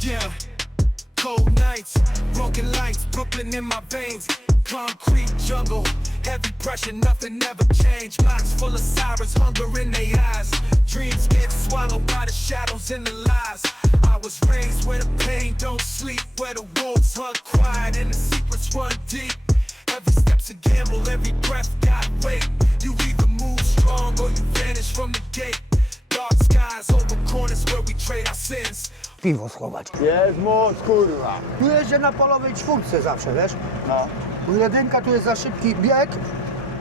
Yeah, cold nights, broken lights, Brooklyn in my veins. Concrete jungle, heavy pressure, nothing ever changed. Minds full of sirens, hunger in their eyes. Dreams get swallowed by the shadows and the lies. I was raised where the pain don't sleep, where the wolves hunt quiet and the secrets run deep. Every step's a gamble, every breath got weight. You either move strong or you vanish from the gate. Dark skies over corners where we trade our sins. Piwo schować. Jest moc, kurwa. Tu jeżdżę na polowej czwórce zawsze, wiesz? No. Jedynka, tu jest za szybki bieg.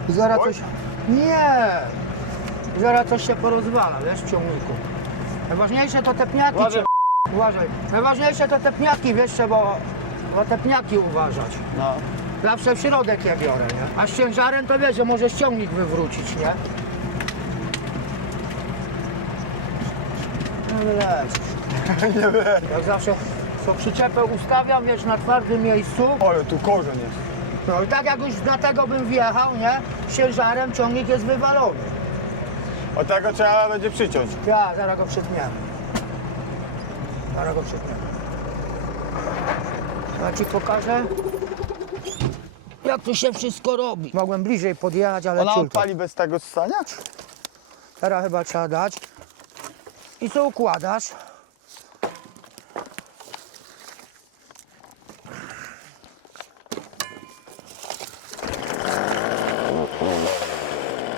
Zaraz Oj. coś... Nie! Zaraz coś się porozwala, wiesz, w ciągniku. Najważniejsze to te pniaki. Uważaj. trzeba- Uważaj. Najważniejsze to te pniaki, wiesz, trzeba na te pniaki uważać. No. Zawsze w środek je biorę, nie? A z ciężarem to wiesz, że możesz ciągnik wywrócić, nie? No. Nie wiem. Jak zawsze co przyczepę ustawiam, wiesz, na twardym miejscu. Ale tu korzeń jest. No i tak jak już na tego bym wjechał, nie? Ciężarem ciągnik jest wywalony. Od tego trzeba będzie przyciąć. Ja, zaraz go przytniemy. Zaraz go przytniemy. Ja ci pokażę, jak tu się wszystko robi. Mogłem bliżej podjechać, ale Ona ciulko. odpali bez tego ssania? Teraz chyba trzeba dać. I co układasz?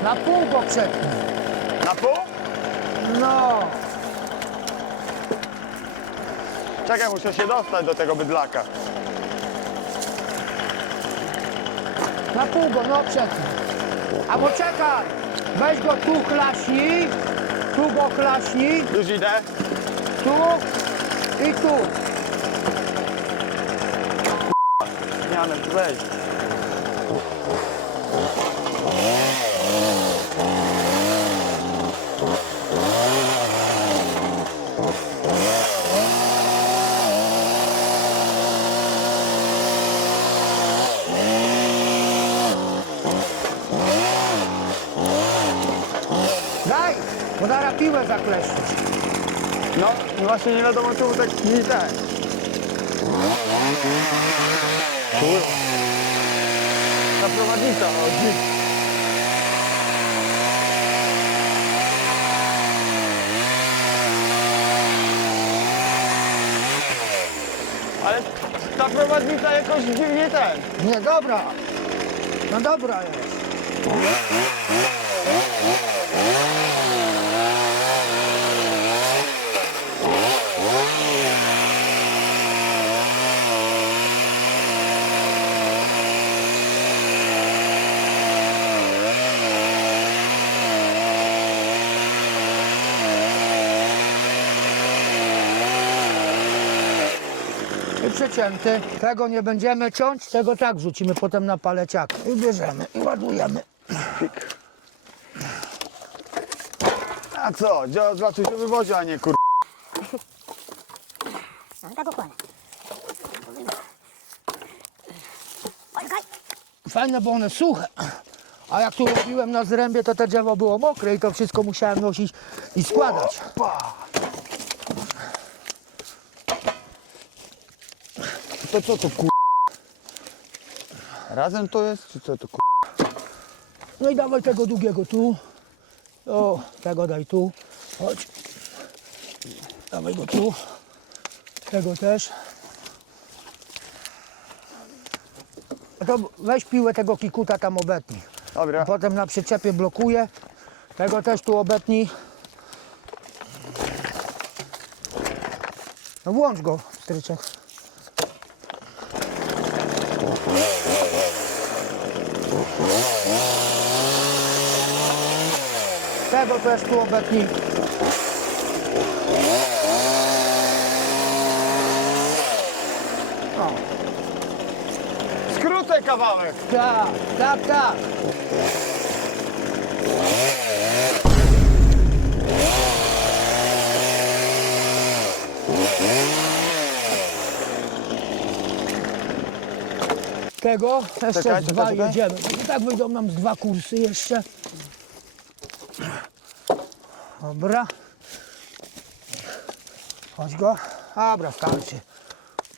Na przetnij. Na pół? No, Czekaj, muszę się dostać do tego bydlaka. na pół go, no przetnij. A poczekaj, weź go tu klaśnij, tu go klaśnij, Już idę. tu i tu. Janek, weź. Daj, bo zaraz piłę zakleszczysz. No, i właśnie nie wiadomo czemu tak nie tak. Kurwa. Ta prowadnica, o dzi- Ale ta prowadnica jakoś dziwnie ten. Nie, dobra. No dobra jest. I przecięty. Tego nie będziemy ciąć, tego tak wrzucimy potem na paleciak. I bierzemy i ładujemy. A co? Działa znaczy się wywozi, a nie kur... No tak. Poczekaj. Fajne, bo one suche. A jak tu robiłem na zrębie, to te drzewo było mokre i to wszystko musiałem nosić i składać. To co to kur... Razem to jest, czy co to kur... No i dawaj tego długiego tu. O, tego daj tu. Chodź. Dawaj go tu. Tego też. A to weź piłę tego kikuta tam obetnij. Dobra. Potem na przyczepie blokuje. Tego też tu obetnij. No włącz go, stryczek. Tego też tu obetnij. O, Skrócę kawałek. tak, tak, tak. Tego jeszcze Czekaj, dwa czekaj. jedziemy. I tak wyjdą nam z dwa kursy jeszcze. Dobra. Chodź go. Dobra, starczy.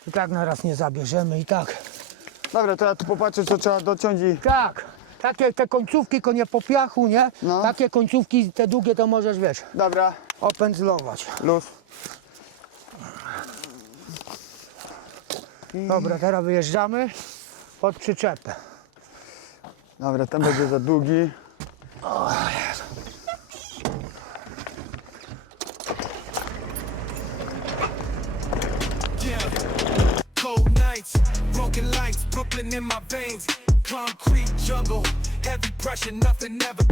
Tu tak na raz nie zabierzemy i tak. Dobra, ja tu popatrzę, co trzeba dociąć i... Tak, takie te końcówki, konie po piachu, nie? No. Takie końcówki, te długie to możesz, wiesz, Dobra, opędzlować. luz. Dobra, teraz wyjeżdżamy pod przyczepę. Dobra, ten będzie za długi. Broken lights, in my veins. Concrete jungle, heavy pressure, nothing ever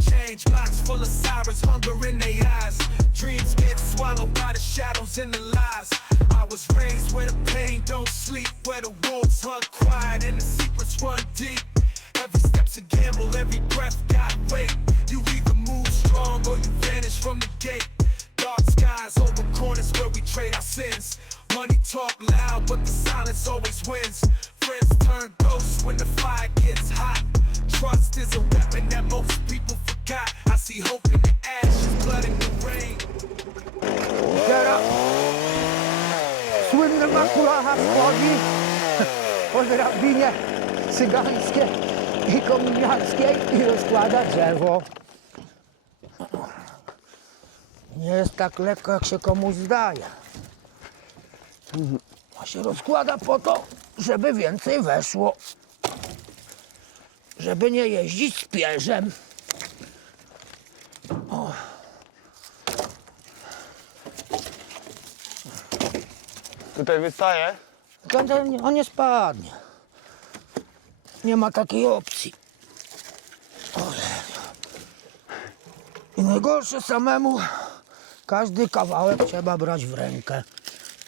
full of sirens, hunger in their eyes. Dreams get swallowed by the shadows and the lies. I was raised where the pain don't sleep, where the wolves hunt quiet and the secrets run deep. Every step's a gamble, every breath got weight. You either move strong or you vanish from the gate. Dark skies over corners where we trade our sins. Money talk loud, but the silence always wins. Friends turn ghosts when the fire gets hot. Trust is a weapon that most people forgot. I see hope in the ashes, blood in the rain. Teraz słynny makulacha wchodzi po drabinie cygańskiej i kominiarskiej i rozkłada drzewo. Nie jest tak lekko, jak się komuś zdaje. A się rozkłada po to, żeby więcej weszło. Żeby nie jeździć z pierzem. Tutaj wystaje. Tylko on- nie spadnie. Nie ma takiej opcji. I najgorsze samemu, każdy kawałek trzeba brać w rękę.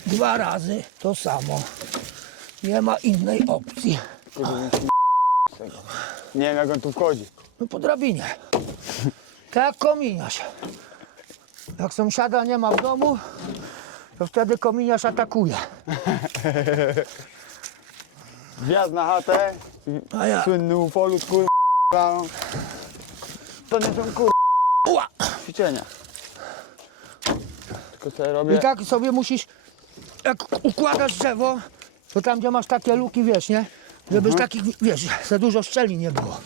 Dwa razy to samo. Nie ma innej opcji. Nie wiem, jak on tu wchodzi. No po drabinie. Tak jak kominiarz. Jak sąsiada nie ma w domu, to wtedy kominiarz atakuje. Wjazd na chatę. i A ja- Słynny ufolut, kur... To nie są kur... Ła! ćwiczenia. Tylko sobie I robię... tak sobie musisz, jak układasz drzewo, to tam gdzie masz takie luki, wiesz, nie? Żeby takich, wiesz, za dużo szczeli nie było.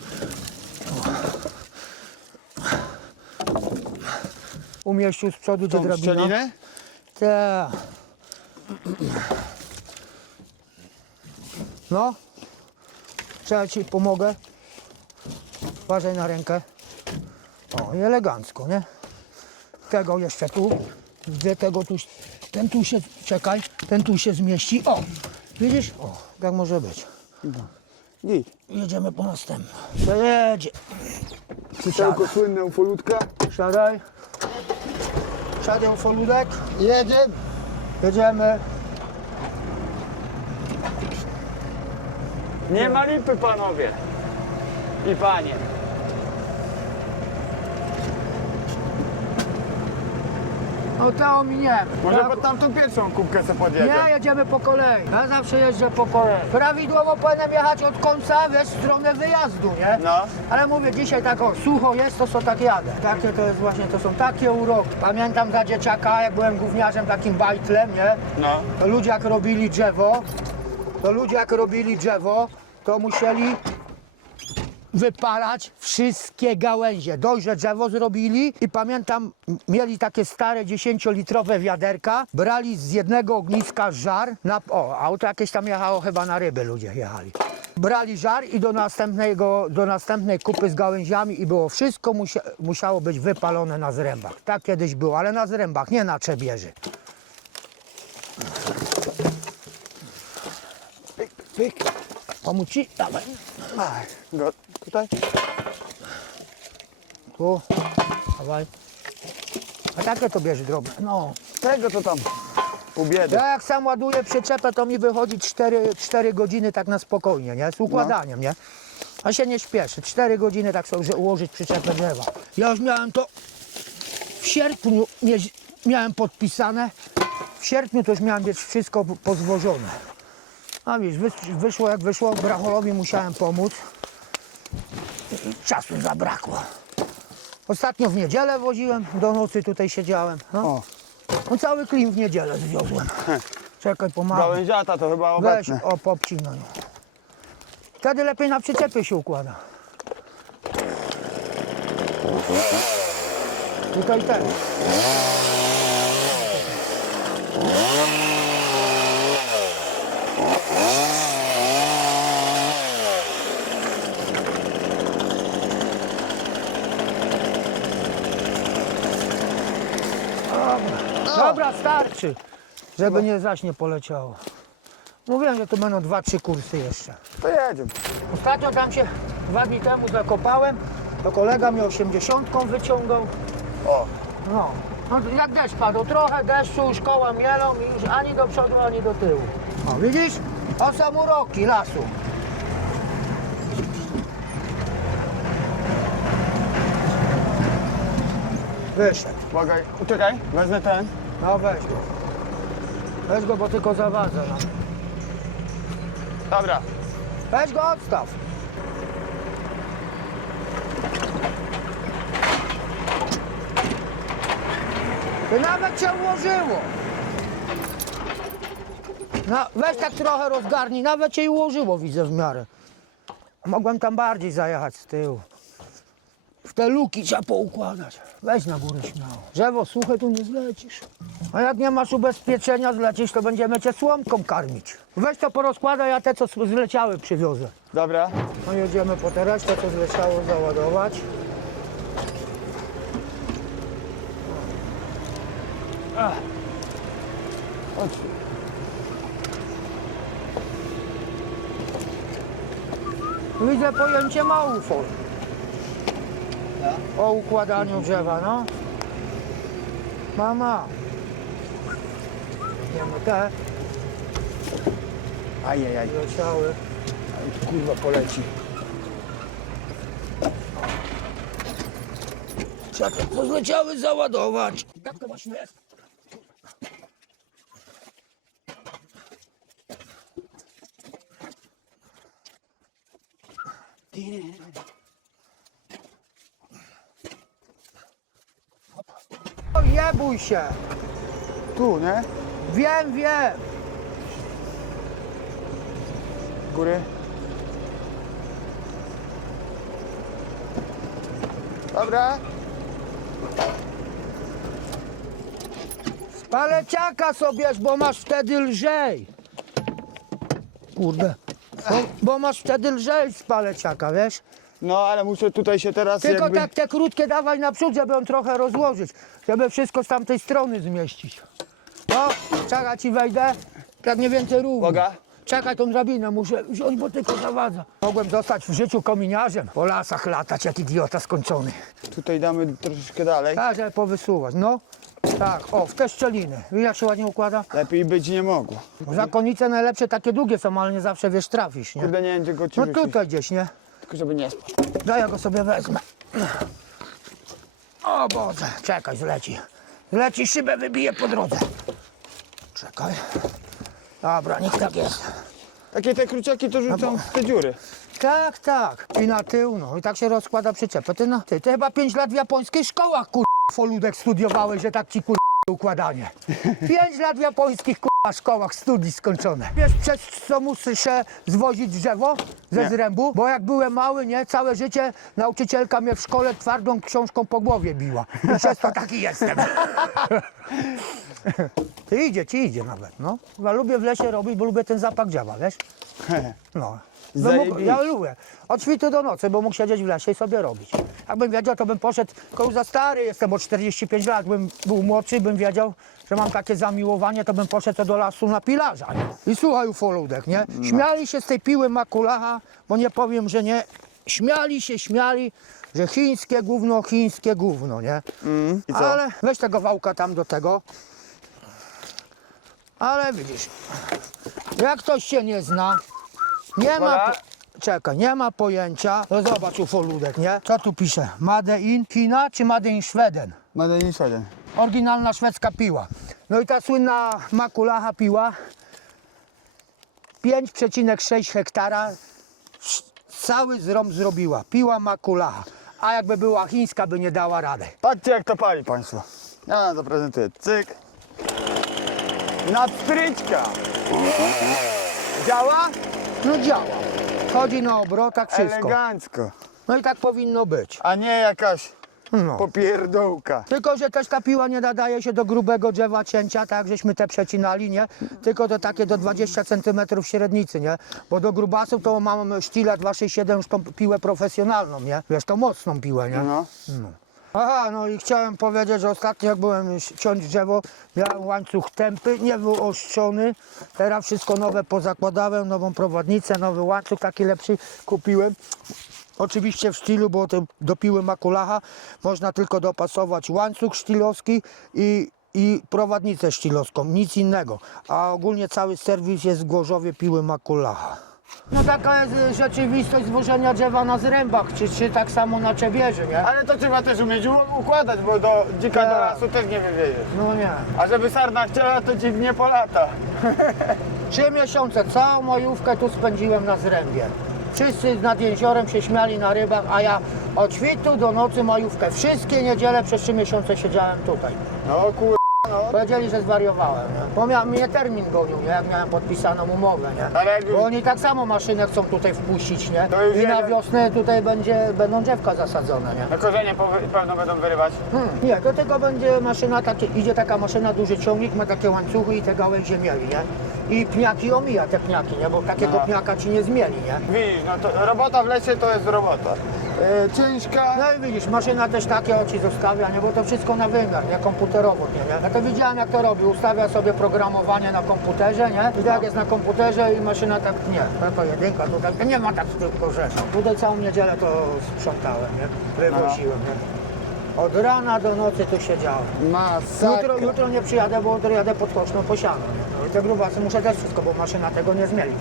Umieścił z przodu tę Tą szczelinę? Tak. No. Czy ja ci pomogę? Uważaj na rękę. O, i elegancko, nie? Tego jeszcze tu. Gdzie tego tu. Ten tu się, czekaj, ten tu się zmieści. O, widzisz? O, tak może być. Git. Jedziemy po następne. Jedzie. Tylko słynne ufolutka. Siadaj. Siadaj, foludek. Jedzie. Jedziemy. Nie ma lipy, panowie. I panie. No to ominiemy. Może pod tamtą pierwszą kubkę sobie podjedzie. Nie, jedziemy po kolei. Ja zawsze jeżdżę po kolei. Prawidłowo powinienem jechać od końca, wiesz, w stronę wyjazdu, nie? No. Ale mówię, dzisiaj tak o, sucho jest, to co tak jadę. Takie to jest właśnie, to są takie uroki. Pamiętam za dzieciaka, jak byłem gówniarzem takim bajtlem, nie? No. To ludzie jak robili drzewo, to ludzie jak robili drzewo, to musieli wypalać wszystkie gałęzie. Dojrze drzewo zrobili i pamiętam, mieli takie stare 10-litrowe wiaderka, brali z jednego ogniska żar, na, o, auto jakieś tam jechało, chyba na ryby ludzie jechali. Brali żar i do, następnego, do następnej kupy z gałęziami i było wszystko musia, musiało być wypalone na zrębach. Tak kiedyś było, ale na zrębach, nie na trzebieży. Pyk, pyk. Pomóc ci? Dawaj. Ach, go, tutaj? Tu, dawaj. A takie to bierze drobne. No. Tego to tam. Pół biedy. Ja jak sam ładuję przyczepę, to mi wychodzi 4, 4 godziny tak na spokojnie, nie? Z układaniem, nie? A się nie śpieszy. 4 godziny tak sobie że ułożyć przyczepę drzewa. Ja już miałem to w sierpniu miałem podpisane. W sierpniu to już miałem mieć wszystko pozwożone. A wiesz, wys- wyszło jak wyszło, Bracholowi musiałem pomóc. I czasu zabrakło. Ostatnio w niedzielę woziłem, do nocy tutaj siedziałem. No. O. No cały klim w niedzielę zwiozłem. Czekaj, pomału. Gałęziata to chyba Weź, obecne. o, popcinaj. Wtedy lepiej na przyczepie się układa. Tutaj ten. Dobra, starczy, żeby nie zaś nie poleciało. Mówiłem, że to będą dwa, trzy kursy jeszcze. To jedziemy. Ostatnio tam się dwa dni temu zakopałem, to kolega mnie osiemdziesiątką wyciągał. O, No, no jak deszcz padł, trochę deszczu, już koła mielą i już ani do przodu, ani do tyłu. O, widzisz? O są uroki lasu. Wyszedł. uwagaj, uciekaj, wezmę ten. No weź go. Weź go, bo tylko zawadza nam. Dobra. Weź go odstaw. To nawet cię ułożyło. No, weź tak trochę rozgarnij, nawet cię i ułożyło, widzę w miarę. Mogłem tam bardziej zajechać z tyłu. W te luki trzeba poukładać. Weź na górę śmiało. Drzewo suche, tu nie zlecisz. A jak nie masz ubezpieczenia zlecisz, to będziemy cię słomką karmić. Weź to porozkładaj, ja te co zleciały przywiozę. Dobra. No jedziemy po te resztę, co zleciało załadować. Ach. Chodź. Widzę pojęcie ma UFO. O układaniu drzewa, no. Mama. Wiemy te Ajajaj. leciały. Kurwa poleci. Czekaj, co zleciały załadować. Jak to właśnie jest? O, nie bój się. Tu, nie? Wiem, wiem. Góry. Dobra. Paleciaka sobie, bo masz wtedy lżej. Kurde. Bo, bo masz wtedy lżej z paleciaka, wiesz? No ale muszę tutaj się teraz Tylko jakby... tak te krótkie dawaj naprzód, żeby on trochę rozłożyć. Żeby wszystko z tamtej strony zmieścić. No, czekaj ci wejdę. Tak mniej więcej równo. Uwaga. Czekaj, tą drabinę muszę wziąć, bo tylko zawadza. Mogłem zostać w życiu kominiarzem. Po lasach latać jak idiota skończony. Tutaj damy troszeczkę dalej. Tak, żeby powysuwać. No, tak, o, w te szczeliny. Widzisz, jak się ładnie układa? Lepiej być nie mogło. Zakonice najlepsze takie długie są, ale nie zawsze wiesz trafisz, nie? Kurde nie wiem gdzie go ci No tutaj gdzieś, nie? Tylko żeby nie spać. Daj, ja go sobie wezmę. O Boże, czekaj, zleci. Zleci, szybę wybije po drodze. Czekaj. Dobra, niech tak jest. Takie te kruciaki to rzucą w te dziury. Tak, tak. I na tył, no. I tak się rozkłada przyczepę. Ty, no, ty, ty chyba 5 lat w japońskich szkołach, kur... Foludek studiowałeś, że tak ci kur... układanie. 5 lat w japońskich kur... szkołach studii skończone. Wiesz, przez co muszę zwozić drzewo ze Nie. zrębu? Bo jak byłem mały, nie, całe życie nauczycielka mnie w szkole twardą książką po głowie biła. I przez to taki jestem. Ty idzie, ci idzie nawet, no. Ja lubię w lesie robić, bo lubię ten zapach drzewa, wiesz? No. No mógł, Zajebiście. ja lubię. Od świtu do nocy, bo mógł siedzieć w lesie i sobie robić. Jakbym wiedział, to bym poszedł, tylko już za stary jestem, bo 45 lat, bym był młodszy, bym wiedział, że mam takie zamiłowanie, to bym poszedł do lasu na pilarza. I słuchaj ufoludek, nie? Śmiali się z tej piły makulacha, bo nie powiem, że nie. Śmiali się, śmiali, że chińskie gówno, chińskie gówno, nie? I co? Ale weź tego wałka tam do tego. Ale widzisz, jak ktoś się nie zna, nie ma. Po... Czekaj, nie ma pojęcia. No zobacz ufoludek, nie? Co tu pisze? Made in China czy Made in Sweden? Made in Sweden. Oryginalna szwedzka piła. No i ta słynna makulacha piła 5,6 hektara cały zrąb zrobiła. Piła makulacha. A jakby była chińska, by nie dała rady. Patrzcie jak to pali państwo. Ja zaprezentuję. Cyk. Na pstryczka. Działa? No działa. Chodzi na obrotach, wszystko. Elegancko. No i tak powinno być. A nie jakaś No. popierdołka. Tylko, że też ta piła nie nadaje się do grubego drzewa cięcia, tak żeśmy te przecinali, nie? Tylko to takie do 20 cm średnicy, nie? Bo do grubasów to mam sztylet 267 już tą piłę profesjonalną, nie? Wiesz, to mocną piłę, nie? No. Aha, no i chciałem powiedzieć, że ostatnio jak byłem ciąć drzewo, miałem łańcuch tępy, nie był ostrzony. Teraz wszystko nowe pozakładałem, nową prowadnicę, nowy łańcuch taki lepszy kupiłem. Oczywiście w stylu, bo to do piły makulacha można tylko dopasować łańcuch sztylowski i, i prowadnicę sztylowską, nic innego. A ogólnie cały serwis jest w Gorzowie piły makulacha. No taka jest y, rzeczywistość zwożenia drzewa na zrębach, czy, czy tak samo na czebieży, nie? Ale to trzeba też umieć u- układać, bo do dzika do Tak. lasu też nie wywieziesz. No nie. A żeby sarna chciała, to dzik nie polata. Trzy miesiące, całą majówkę tu spędziłem na zrębie. Wszyscy nad jeziorem się śmiali na rybach, a ja od świtu do nocy majówkę. Wszystkie niedziele przez trzy miesiące siedziałem tutaj. No kur... no. Powiedzieli, że zwariowałem, nie? Bo mia, mnie termin gonił, nie? Jak miałem podpisaną umowę, nie? Ale jak już... Bo oni tak samo maszynę chcą tutaj wpuścić, nie? To już I na jeden- wiosnę tutaj będzie, będą drzewka zasadzone, nie? Na korzenie powy- pewno będą wyrywać. Hmm, nie, to tylko będzie maszyna, takie, idzie taka maszyna, duży ciągnik, ma takie łańcuchy i te gałęzie mieli, nie? I pniaki omija te pniaki, nie? Bo takiego Aha. pniaka ci nie zmieli, nie? Widzisz, no to robota w lesie to jest robota. E, ciężka. No i widzisz, maszyna też takie oci zostawia, nie? Bo to wszystko na wymiar, nie? Komputerowo, nie? Ja to widziałem jak to robi, ustawia sobie programowanie na komputerze, nie? I tak jest na komputerze i maszyna tak, nie, to jedynka, tutaj nie ma tak tylko rzeczy. Tutaj całą niedzielę to sprzątałem, nie? Wywoziłem, nie? Od rana do nocy tu siedziałem. Masakra. Jutro, jutro nie przyjadę, bo jutro jadę pod Koszną po siano. nie? No i te grubasy muszę też wszystko, bo maszyna tego nie zmieli.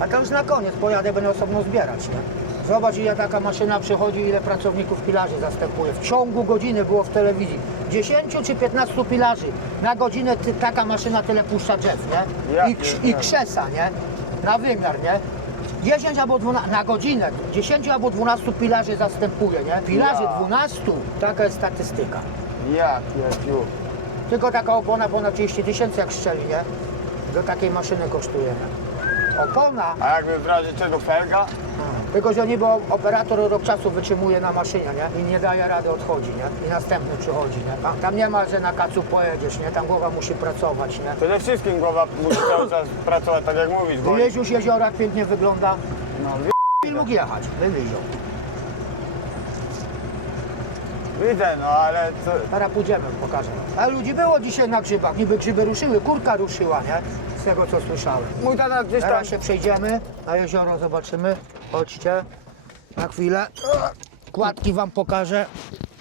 A to już na koniec pojadę, będę osobno zbierać, nie? Zobacz ile taka maszyna przychodzi, ile pracowników pilarzy zastępuje. W ciągu godziny było w telewizji 10 czy 15 pilarzy. Na godzinę ty, taka maszyna tyle puszcza drzew, nie? Ja I, krz- I krzesa, nie? Na wymiar, nie? 10 albo 12, na godzinę 10 albo 12 pilarzy zastępuje, nie? Pilarzy Ja. 12, taka jest statystyka. Jak, jeziu. Tylko taka opona ponad 30 tysięcy jak szczeli, nie? Do takiej maszyny kosztuje. Opona, A jakby w razie czego felga? Tylko że niby operator rok czasu wytrzymuje na maszynie, nie? I nie daje rady, odchodzi, nie? I następny przychodzi, nie? Tam, tam nie ma, że na kacu pojedziesz, nie? Tam głowa musi pracować, nie? Przede wszystkim głowa musi cały czas pracować tak jak mówisz, bo... Wyjeździł z jeziora, pięknie wygląda. No, I mógł jechać, wi- widzę, no ale co... Teraz pójdziemy, pokażę. A ludzi było dzisiaj na grzybach, niby grzyby ruszyły, kurka ruszyła, nie? Z tego co słyszałem. Mój tata gdzieś tam... Teraz się przejdziemy, na jezioro zobaczymy. Chodźcie, na chwilę. Kładki wam pokażę.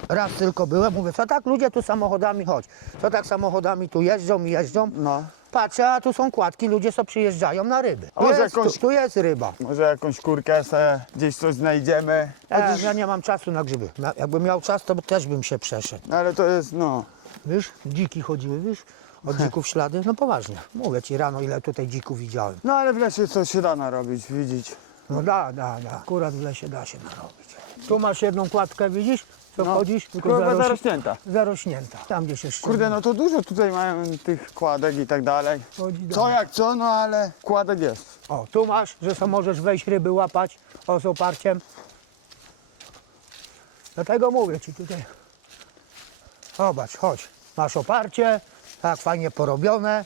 Raz tylko byłem, mówię, co tak ludzie tu samochodami chodź. Co tak samochodami tu jeżdżą i jeżdżą. No. Patrzę, a tu są kładki, ludzie co przyjeżdżają na ryby. A może jest, jakąś- tu, tu jest ryba. Może jakąś kurkę se gdzieś coś znajdziemy. E, ja nie mam czasu na grzyby. Ja- Jakbym miał czas, to też bym się przeszedł. Ale to jest, no... Wiesz, dziki chodziły, wiesz? Od dzików ślady? No poważnie. Mówię ci rano, ile tutaj dzików widziałem. No ale w lesie coś się da narobić, widzieć. No da, da, da. Akurat w lesie da się narobić. Tu masz jedną kładkę, widzisz? Co No, chodzisz? tylko chyba zaroś- zarośnięta. Zarośnięta. Tam gdzie się. Kurde, no to dużo tutaj mają tych kładek i tak dalej. Chodzi Co dalej. jak co, no ale kładek jest. O, tu masz, że sam możesz wejść ryby łapać o, z oparciem. Dlatego mówię ci tutaj. Zobacz, chodź. Masz oparcie, tak fajnie porobione.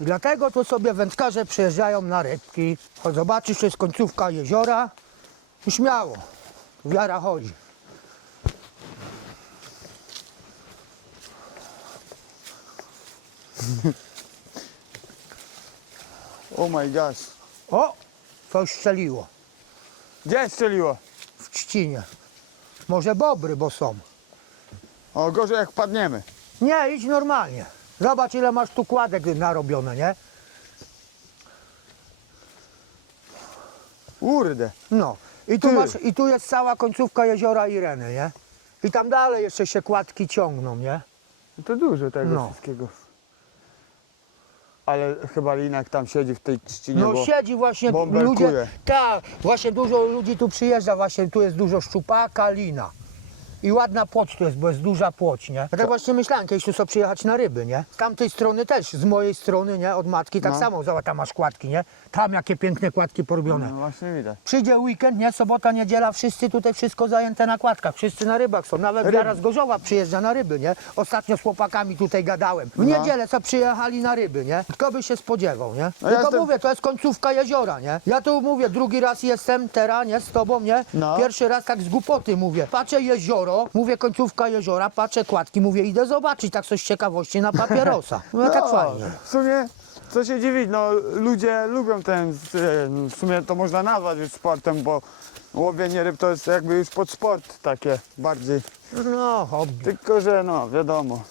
Dlatego tu sobie wędkarze przyjeżdżają na rybki. Zobaczysz, to jest końcówka jeziora. I śmiało. Wiara chodzi. Oh my gosh. O, coś strzeliło Gdzie strzeliło? w trzcinie. Może bobry, bo są. O, gorzej jak padniemy. Nie, idź normalnie. Zobacz ile masz tu kładek narobione, nie? Kurde. No. I tu, Ty. masz, I tu jest cała końcówka jeziora Ireny, nie? I tam dalej jeszcze się kładki ciągną, nie? No To dużo tego No. wszystkiego. Ale chyba linak tam siedzi w tej trzcinie, No bo... siedzi właśnie bąbelkuje. ludzie. Tak, właśnie dużo ludzi tu przyjeżdża, właśnie tu jest dużo szczupaka, lina. I ładna płoć tu jest, bo jest duża płoć, nie? Ja tak właśnie myślałem, kiedyś tu sobie przyjechać na ryby, nie? Z tamtej strony też, z mojej strony, nie? Od matki, tak No. samo, zobacz, tam masz kładki, nie? Tam jakie piękne kładki porobione. No właśnie widać. Przyjdzie weekend, nie? Sobota, niedziela, wszyscy tutaj wszystko zajęte na kładkach, wszyscy na rybach są. Nawet Ryby. zaraz Gorzowa przyjeżdża na ryby, nie? Ostatnio z chłopakami tutaj gadałem. W No. niedzielę co przyjechali na ryby, nie? Kto by się spodziewał, nie? No Tylko jestem- mówię, to jest końcówka jeziora, nie? Ja tu mówię, drugi raz jestem teraz, nie? Z tobą, nie? No. Pierwszy raz tak z głupoty mówię. Patrzę jezioro, mówię końcówka jeziora, patrzę kładki, mówię idę zobaczyć tak coś z ciekawości na papierosa. No, tak fajnie. W sumie, co się dziwić, no ludzie lubią ten, e, w sumie to można nazwać już sportem, bo łowienie ryb to jest jakby już pod sport takie bardziej. No, hobby. Tylko, że no wiadomo,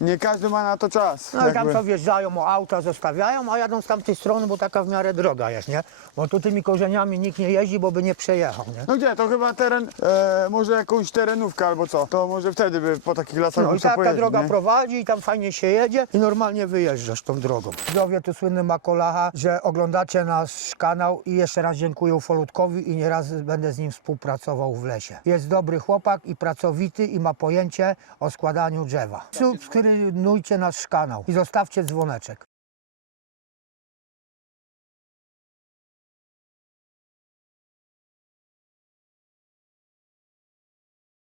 nie każdy ma na to czas. No i tam jakby. co wjeżdżają, o auta zostawiają, a jadą z tamtej strony, bo taka w miarę droga jest, nie? Bo tu tymi korzeniami nikt nie jeździ, bo by nie przejechał, nie? No gdzie, to chyba teren, e, może jakąś terenówkę albo co, to może wtedy by po takich lasach No i taka pojeździć, droga nie? prowadzi i tam fajnie się jedzie i normalnie wyjeżdżasz tą drogą. Widzowie, tu słynny Makolacha, że oglądacie nasz kanał i jeszcze raz dziękuję Ufolutkowi i nieraz będę z nim współpracował w lesie. Jest dobry chłopak i pracowity i ma pojęcie o składaniu drzewa. Subskrybujcie nasz kanał i zostawcie dzwoneczek.